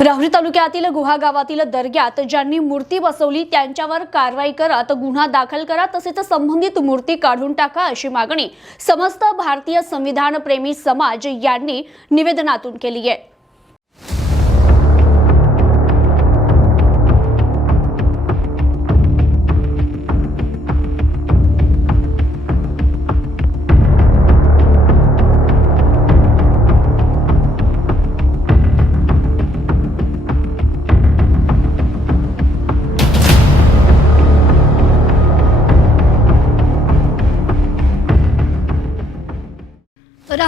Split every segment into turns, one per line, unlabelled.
राहुरी तालुक्यातील गुहा गावातील दर्ग्यात ज्यांनी मूर्ती बसवली त्यांच्यावर कारवाई करत गुन्हा दाखल करा तसेच संबंधित मूर्ती काढून टाका अशी मागणी समस्त भारतीय संविधान प्रेमी समाज यांनी निवेदनातून केली आहे.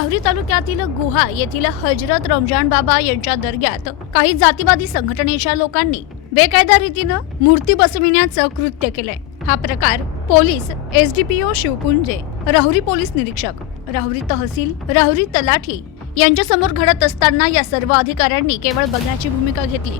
राहुरी तालुक्यातील गुहा येथील हजरत रमजान बाबा यांच्या दर्ग्यात काही जातीवादी संघटनेच्या लोकांनी बेकायदा रीतीनं मूर्ती बसविण्याचं कृत्य केलंय. हा प्रकार police SDPO Shivpunje Rahuri police निरीक्षक राहुरी तहसील राहुरी तलाठी यांच्या समोर घडत असताना या सर्व अधिकाऱ्यांनी केवळ बघण्याची भूमिका घेतली.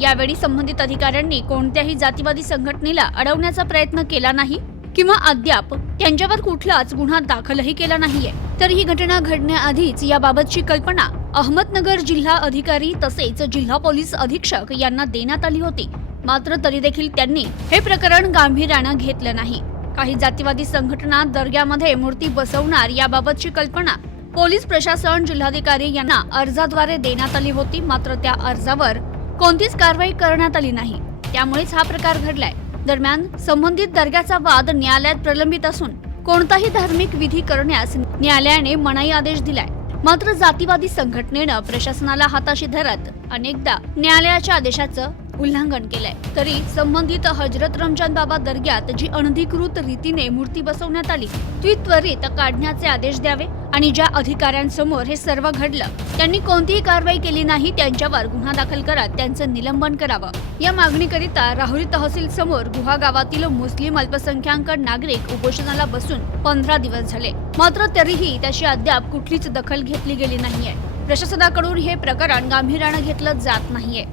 यावेळी संबंधित अधिकाऱ्यांनी कोणत्याही जातीवादी संघटनेला अडवण्याचा प्रयत्न केला नाही किंवा अद्याप त्यांच्यावर कुठलाच गुन्हा दाखलही केला नाहीये. तर ही घटना घडण्याआधीच याबाबतची कल्पना अहमदनगर जिल्हा अधिकारी तसेच जिल्हा पोलीस अधीक्षक यांना देण्यात आली होती. मात्र तरी देखील त्यांनी हे प्रकरण गांभीर्यानं घेतलं नाही. काही जातीवादी संघटना दर्ग्यामध्ये मूर्ती बसवणार याबाबतची कल्पना पोलीस प्रशासन जिल्हाधिकारी यांना अर्जाद्वारे देण्यात आली होती मात्र त्या अर्जावर कोणतीच कारवाई करण्यात आली नाही. त्यामुळेच हा प्रकार घडलाय. दरम्यान संबंधित दर्ग्याचा वाद न्यायालयात प्रलंबित असून कोणताही धार्मिक विधी करण्यास न्यायालयाने मनाई आदेश दिलाय. मात्र जातीवादी संघटनेनं प्रशासनाला हाताशी धरत अनेकदा न्यायालयाच्या आदेशाचं उल्लंघन केलंय. तरी संबंधित हजरत रमजान बाबा दर्ग्यात जी अनधिकृत रीतीने मूर्ती बसवण्यात आली ती त्वरित काढण्याचे आदेश द्यावे आणि ज्या अधिकाऱ्यांसमोर हे सर्व घडलं त्यांनी कोणतीही कारवाई केली नाही त्यांच्यावर गुन्हा दाखल करत त्यांचं निलंबन करावं. या मागणीकरिता राहुरी तहसील समोर गुहा गावातील मुस्लिम अल्पसंख्याक नागरिक उपोषणाला बसून पंधरा दिवस झाले. मात्र तरीही त्याची अद्याप कुठलीच दखल घेतली गेली नाहीये. प्रशासनाकडून हे प्रकरण गांभीर्यानं घेतलं जात नाहीये.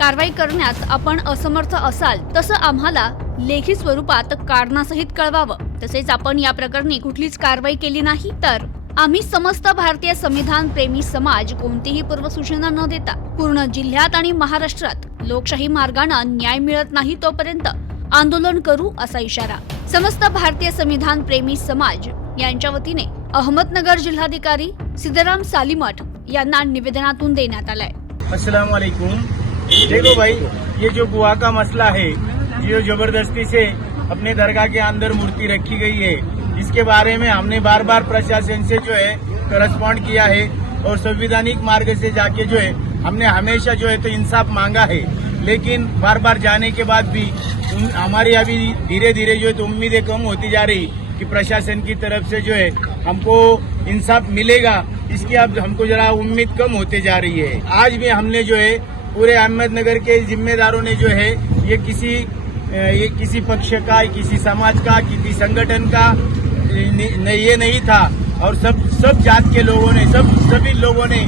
कारवाई करण्यात आपण असमर्थ असाल तसं आम्हाला लेखी स्वरूपात कारणासहित कळवावं. तसेच आपण या प्रकरणी कुठलीच कारवाई केली नाही तर आम्ही समस्त भारतीय संविधान प्रेमी समाज कोणतीही पूर्वसूचना न देता पूर्ण जिल्ह्यात आणि महाराष्ट्रात लोकशाही मार्गानं न्याय मिळत नाही तोपर्यंत आंदोलन करू असा इशारा समस्त भारतीय संविधान प्रेमी समाज यांच्या वतीने अहमदनगर जिल्हाधिकारी सिद्धराम सालीमठ यांना निवेदनातून देण्यात आलाय.
देखो भाई, ये जो गुआ का मसला है, ये ज़बरदस्ती से अपने दरगाह के अंदर मूर्ति रखी गई है। इसके बारे में हमने बार बार प्रशासन से जो है करस्पॉन्ड किया है और संविधानिक मार्ग से जाके जो है, हमने हमेशा जो है तो इंसाफ मांगा है। लेकिन बार बार जाने के बाद भी हमारी अभी धीरे धीरे जो है तो उम्मीदें कम होती जा रही कि प्रशासन की तरफ़ से जो है हमको इंसाफ मिलेगा। इसकी अब हमको जरा उम्मीद कम होते जा रही है। आज भी हमने जो है पूरे अहमदनगर के जिम्मेदारों ने जो है, ये किसी ये किसी पक्ष का किसी समाज का, किसी संगठन का न- ये नहीं था। और सब सब जात के लोगों ने, सब, सभी लोगों ने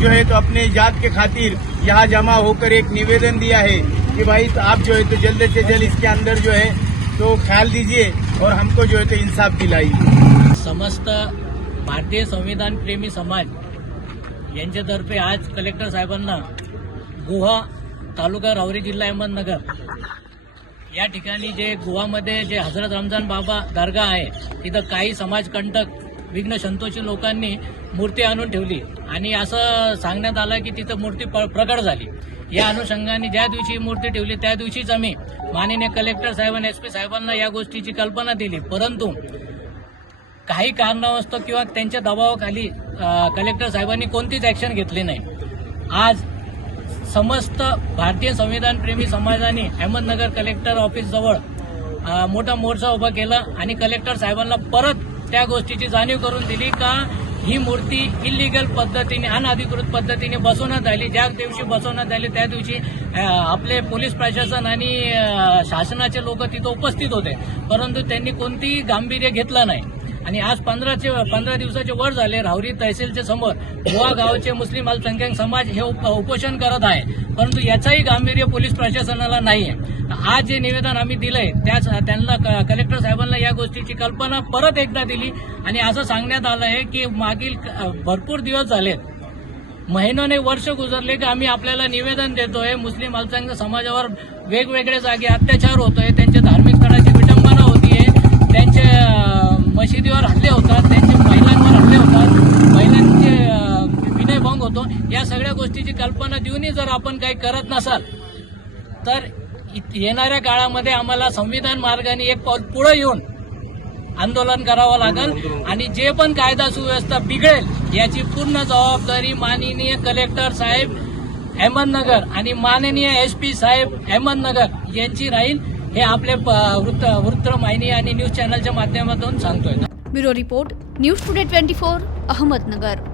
जो है तो अपने जात के खातिर यहाँ जमा होकर एक निवेदन दिया है कि भाई तो आप जो है तो जल्द से जल्द इसके अंदर जो है तो ख्याल दीजिए और हमको जो है तो इंसाफ दिलाइए।
समस्त भारतीय संविधान प्रेमी समाज, यांच्यातर्फे आज कलेक्टर साहेबांना गुहा तालुका राहुरी जिल्हा अहमदनगर. या ठिकाणी जे गुहामध्ये जे हजरत रमजान बाबा दर्गा आहे तिथं काही समाजकंटक विघ्न संतोषी लोकांनी मूर्ती आणून ठेवली. आणि असं सांगण्यात आलं की तिथं मूर्ती प- प्रकट झाली. या अनुषंगाने ज्या दिवशी मूर्ती ठेवली त्या दिवशीच आम्ही माननीय कलेक्टर साहेबांना एस पी साहेबांना या गोष्टीची कल्पना दिली. परंतु काही कारणावस्तव किंवा त्यांच्या दबावाखाली कलेक्टर साहेबांनी कोणतीच ऍक्शन घेतली नाही. आज समस्त भारतीय संविधान प्रेमी समाजाने अहमदनगर कलेक्टर ऑफिस जवळ मोठा मोर्चा उभा केला आणि कलेक्टर साहेबांना परत त्या गोष्टीची जाणीव करून दिली का ही मूर्ती इलिगल पद्धतीने अनधिकृत पद्धतीने बसवण्यात आली. ज्या दिवशी बसवण्यात आली त्या दिवशी आपले पोलीस प्रशासन आणि शासनाचे लोक तिथं उपस्थित होते. परंतु त्यांनी कोणतीही गांभीर्य घेतलं नाही. आणि आज पंधराचे पंधरा दिवसाचे वर झाले. राहुरी तहसीलच्या समोर गोवा गावचे मुस्लिम अल्पसंख्याक समाज हे उपोषण करत आहे. परंतु याचाही गांभीर्य पोलीस प्रशासनाला नाही आहे आज जे निवेदन आम्ही दिलंय त्याच त्यांना क- कलेक्टर साहेबांना या गोष्टीची कल्पना परत एकदा दिली. आणि असं सांगण्यात आलं आहे की मागील भरपूर दिवस झालेत. महिनोने वर्ष गुजरले की आम्ही आपल्याला निवेदन देतोय मुस्लिम अल्पसंख्याक समाजावर वेगवेगळ्या जागी अत्याचार होतोय त्यांच्या कल्पना देऊनही जर आपण काही करत नसाल तर येणाऱ्या काळामध्ये आम्हाला संविधान मार्गाने एक पाऊल पुढे येऊन आंदोलन करावं लागेल आणि जे पण कायदा सुव्यवस्था बिघडेल याची पूर्ण जबाबदारी माननीय कलेक्टर साहेब अहमदनगर आणि माननीय एस पी साहेब अहमदनगर यांची राहील हे आपले प- वृत्त वृत्तवाहिनी आणि न्यूज चॅनलच्या माध्यमातून सांगतोय.
Bureau report news today twenty four Ahmednagar.